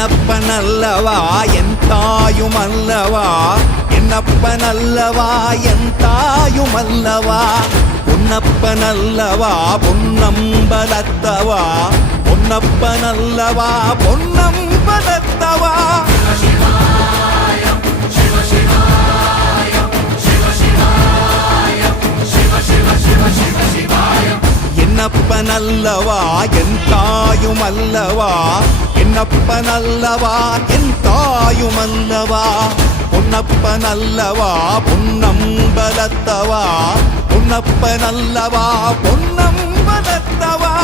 என்னப்பனல்லவா என் தாயுமல்லவா, என்னப்பனல்லவா என் தாயுமல்லவா, பொன்னப்பனல்லவா பொன்னம்பலத்தவா, பொன்னப்பனல்லவா பொன்னம்பலத்தவா. என்னப்பனல்லவா என் தாயுமல்லவா, என்னப்பனல்லவா என் தாயுமல்லவா, பொன்னப்பனல்லவா பொன்னம்பலத்தவா, பொன்னப்பனல்லவா பொன்னம்பலத்தவா.